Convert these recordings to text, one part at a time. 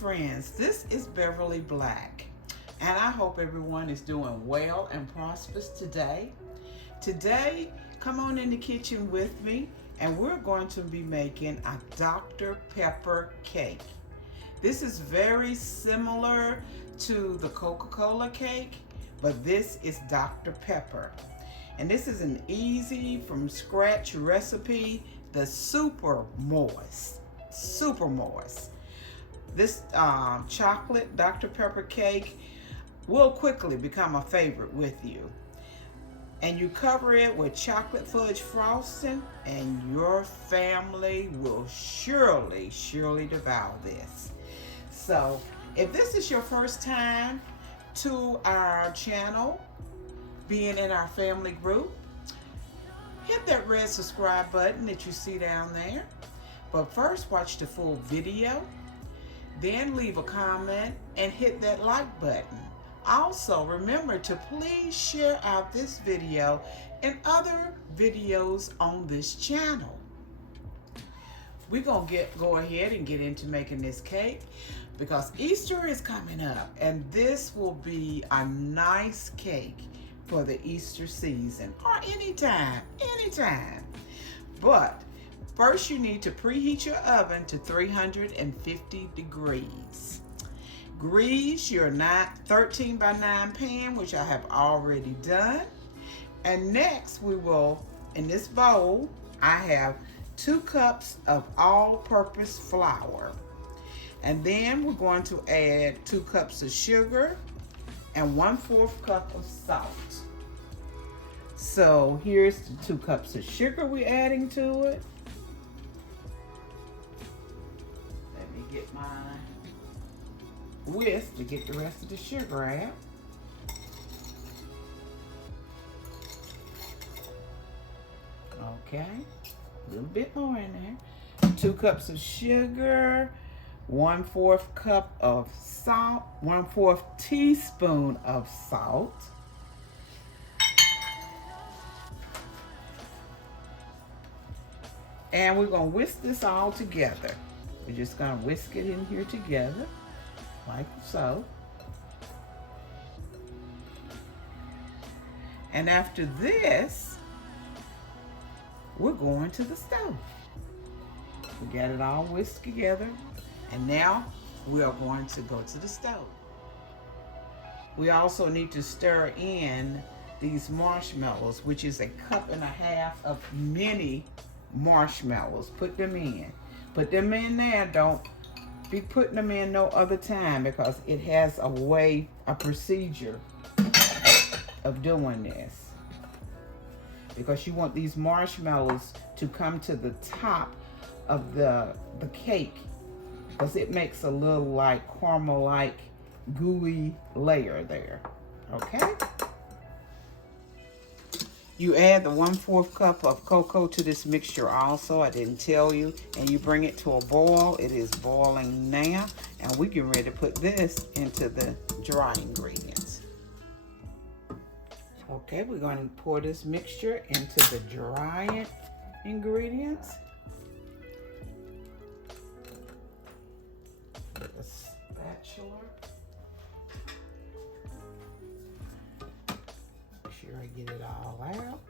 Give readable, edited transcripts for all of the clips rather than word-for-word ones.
friends, this is Beverly Black, and I hope everyone is doing well and prosperous today. Today, come on in the kitchen with me, and we're going to be making a Dr. Pepper cake. This is very similar to the Coca-Cola cake, but this is Dr. Pepper. And this is an easy from scratch recipe, the super moist. This chocolate Dr. Pepper cake will quickly become a favorite with you. And you cover it with chocolate fudge frosting, and your family will surely devour this. So if this is your first time to our channel, being in our family group, hit that red subscribe button that you see down there. But first, watch the full video, then leave a comment and hit that like button. Also, remember to please share out this video and other videos on this channel. We're gonna go ahead and get into making this cake because Easter is coming up, and this will be a nice cake for the Easter season or anytime. But first, you need to preheat your oven to 350 degrees. Grease your 13 by 9 pan, which I have already done. And next, we will, in this bowl, I have 2 cups of all-purpose flour. And then we're going to add 2 cups of sugar and 1/4 cup of salt. So here's the 2 cups of sugar we're adding to it. Let me get my whisk to get the rest of the sugar out. Okay, a little bit more in there. 2 cups of sugar, 1/4 cup of salt, 1/4 teaspoon of salt. And we're gonna whisk this all together. We're just gonna whisk it in here together, like so. And after this, we're going to the stove. We got it all whisked together, and now we are going to go to the stove. We also need to stir in these marshmallows, which is 1.5 cups of mini marshmallows. Put them in. Put them in there. Don't be putting them in no other time, because it has a procedure of doing this. Because you want these marshmallows to come to the top of the cake, because it makes a little like caramel-like gooey layer there. Okay? You add the 1/4 cup of cocoa to this mixture also. I didn't tell you. And you bring it to a boil. It is boiling now. And we get ready to put this into the dry ingredients. Okay, we're going to pour this mixture into the dry ingredients. With a spatula. Make sure I get it all out.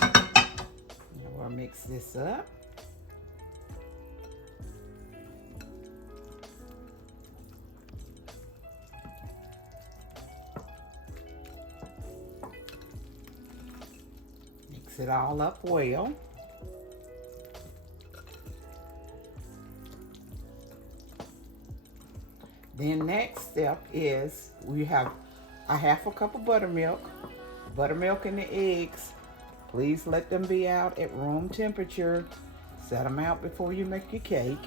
Now we'll mix this up. Mix it all up well. Then next step is we have a 1/2 cup of buttermilk. Buttermilk and the eggs, please let them be out at room temperature. Set them out before you make your cake.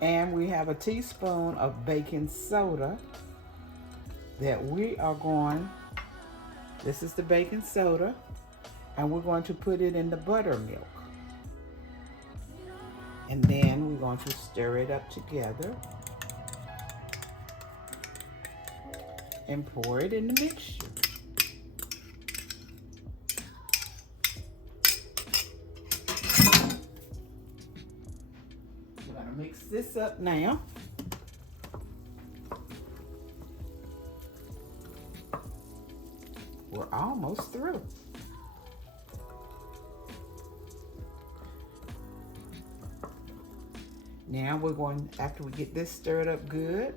And we have a teaspoon of baking soda that we are going, this is the baking soda, and we're going to put it in the buttermilk. And then we're going to stir it up together and pour it in the mixture. this up now. We're almost through. Now we're going, after we get this stirred up good,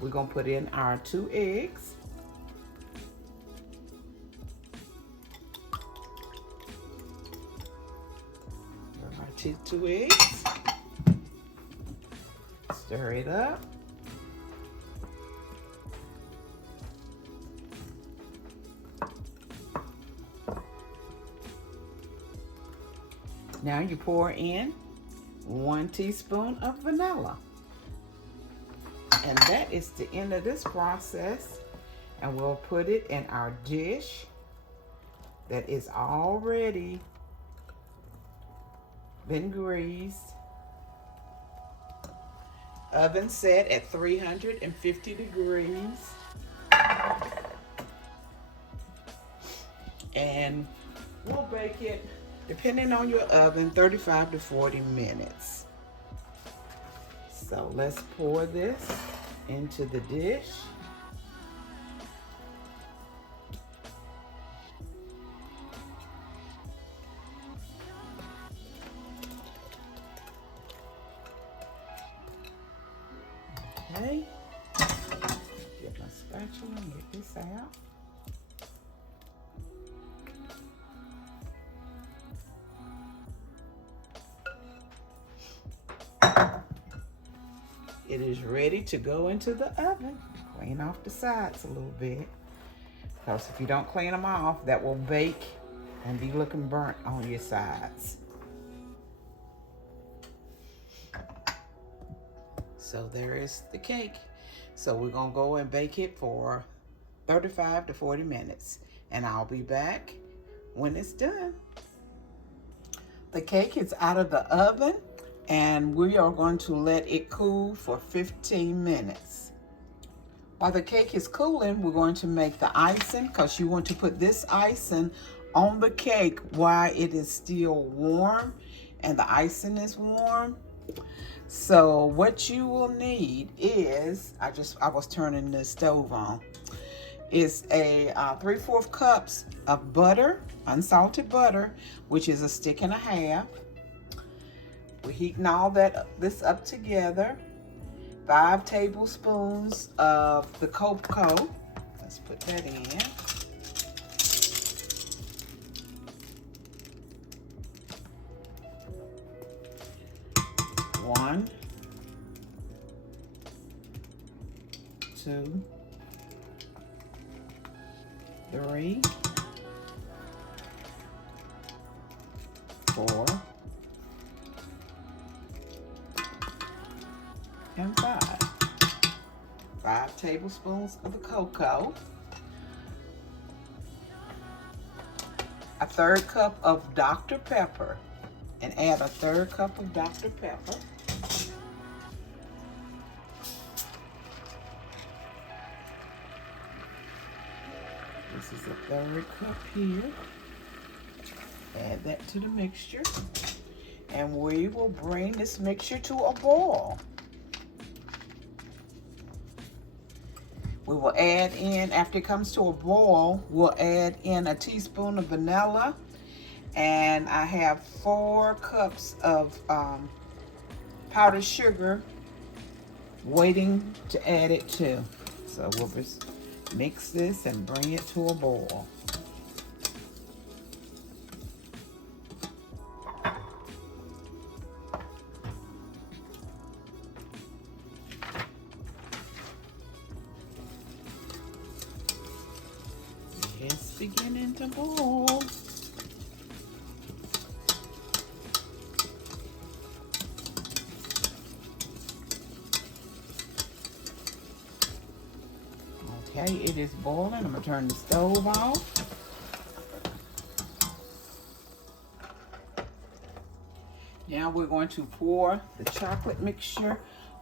we're going to put in our 2 eggs. Our 2 eggs. Stir it up. Now you pour in 1 teaspoon of vanilla. And that is the end of this process. And we'll put it in our dish that is already been greased. Oven set at 350 degrees. And we'll bake it, depending on your oven, 35 to 40 minutes. So let's pour this into the dish. Okay. Get my spatula and get this out. It is ready to go into the oven. Clean off the sides a little bit, because if you don't clean them off, that will bake and be looking burnt on your sides. So there is the cake. So we're gonna go and bake it for 35 to 40 minutes, and I'll be back when it's done. The cake is out of the oven, and we are going to let it cool for 15 minutes. While the cake is cooling, we're going to make the icing, because you want to put this icing on the cake while it is still warm and the icing is warm. So what you will need is, I was turning the stove on, is a 3/4 cups of butter, unsalted butter, which is a stick and a half. We're heating all this up together. 5 tablespoons of the cocoa. Let's put that in. One, 2, 3, 4, and 5. 5 tablespoons of the cocoa. A 1/3 cup of Dr. Pepper, and add a 1/3 cup of Dr. Pepper. This is a 1/3 cup here. Add that to the mixture. And we will bring this mixture to a boil. We will add in, after it comes to a boil, we'll add in a teaspoon of vanilla. And I have 4 cups of powdered sugar waiting to add it to. So we'll just mix this and bring it to a boil. It's beginning to boil. Okay, it is boiling. I'm gonna turn the stove off. Now we're going to pour the chocolate mixture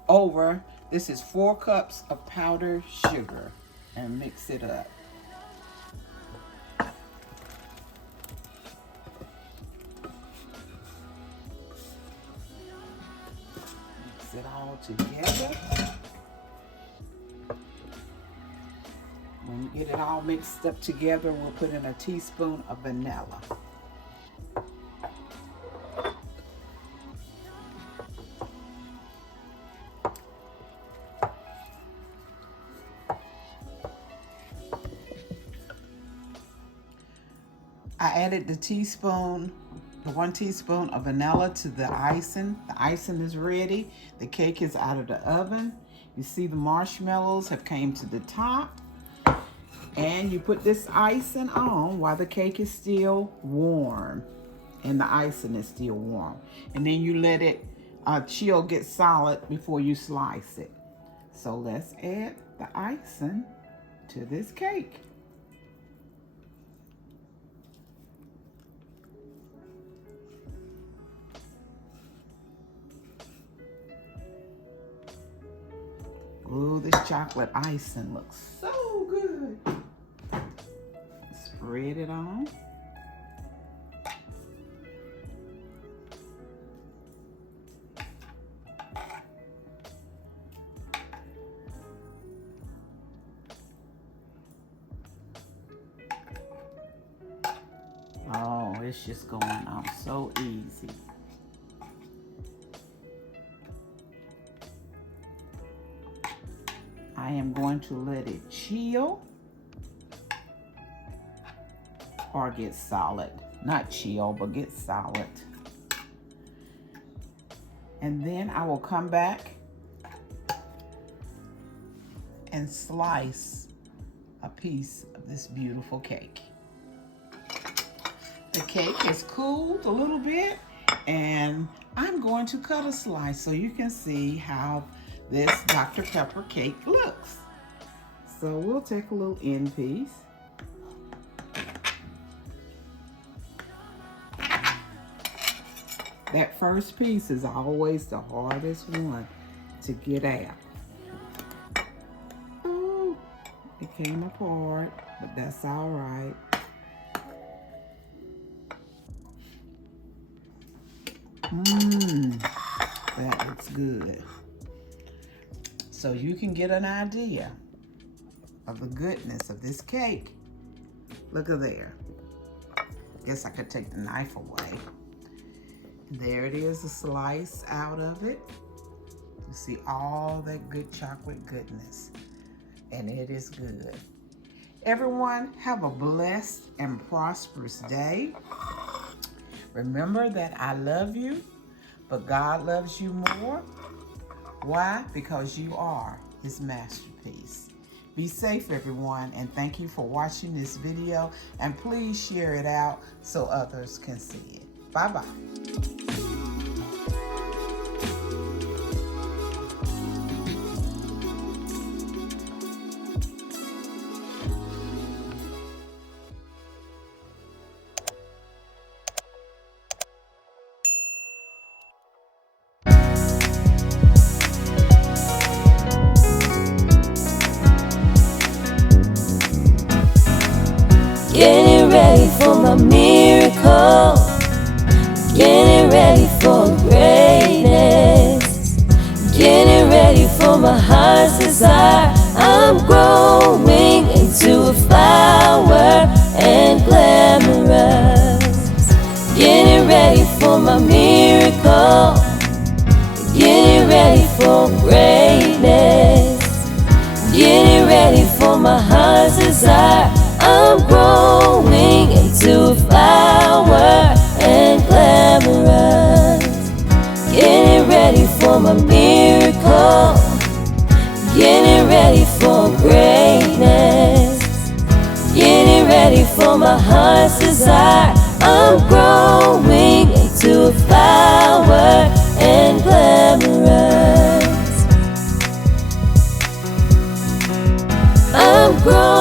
over. This is 4 cups of powdered sugar, and mix it up. together. When you get it all mixed up together, we'll put in a teaspoon of vanilla. I added the 1 teaspoon of vanilla to the icing. The icing is ready. The cake is out of the oven. You see the marshmallows have came to the top. And you put this icing on while the cake is still warm. And the icing is still warm. And then you let it chill, get solid before you slice it. So let's add the icing to this cake. Ooh, this chocolate icing looks so good. Spread it on. Oh, it's just going on so easy. I am going to let it chill or get solid. Not chill, but get solid. And then I will come back and slice a piece of this beautiful cake. The cake is cooled a little bit, and I'm going to cut a slice so you can see how this Dr. Pepper cake looks. So we'll take a little end piece. That first piece is always the hardest one to get out. Oh, it came apart, but that's all right. That looks good. So you can get an idea of the goodness of this cake. Look at there. Guess I could take the knife away. There it is, a slice out of it. You see all that good chocolate goodness. And it is good. Everyone, have a blessed and prosperous day. Remember that I love you, but God loves you more. Why? Because you are His masterpiece. Be safe, everyone, and thank you for watching this video. And please share it out so others can see it. Bye-bye. Getting ready for my miracle, getting ready for greatness, getting ready for my heart's desire. I'm growing into a flower and glamorous. Getting ready for my miracle, getting ready for greatness, getting ready for my heart's desire. I'm growing into a flower and glamorous. Getting ready for my miracle, getting ready for greatness, getting ready for my heart's desire. I'm growing into a flower and glamorous. I'm growing